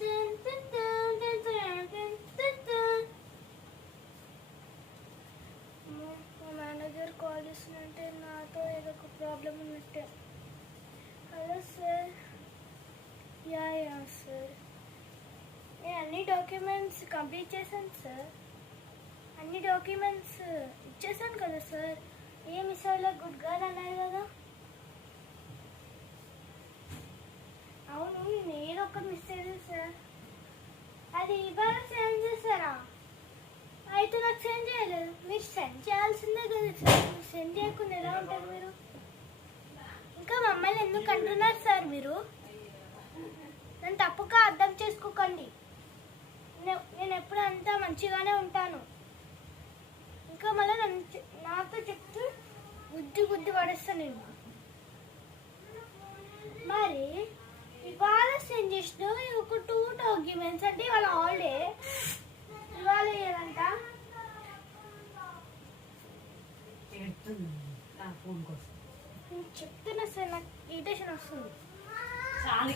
మా manager call చేస్తుందంటే నాతో ఏదో ఒక ప్రాబ్లం ఉన్నట్టే. Hello sir. యా సార్, నేను అన్ని డాక్యుమెంట్స్ కంప్లీట్ చేశాను సార్. అన్ని డాక్యుమెంట్స్ ఇచ్చేసాను కదా సార్. ఏ మిస్ అవ్వలే, గుడ్ గర్ల్ అన్నారు కదా. అవును, నేను ఏదో ఒకటి మిస్ అయ్యాను సార్. అది ఇవాళ సెండ్ చేశారా? అయితే నాకు సెండ్ చేయలేదు. మీరు సెండ్ చేయాల్సిందే కదా సార్. మీరు సెండ్ చేయకుండా ఎలా ఉంటారు మీరు? ఇంకా మమ్మల్ని ఎందుకు అంటున్నారు సార్ మీరు? నన్ను తప్పుగా అర్థం చేసుకోకండి. నేను ఎప్పుడు అంతా మంచిగానే ఉంటాను. ఇంకా మళ్ళీ నాతో చెప్తూ గుద్ది పడేస్తాను నేను. మరి ఇవాళ సెండ్ చేసిన ఒక 2 డాక్యుమెంట్స్ అంటే ఇవాళ హాలిడే, ఇవాళ ఏదంట చెప్తున్నా సార్. నాకు ఇరిటేషన్ వస్తుంది. చాలా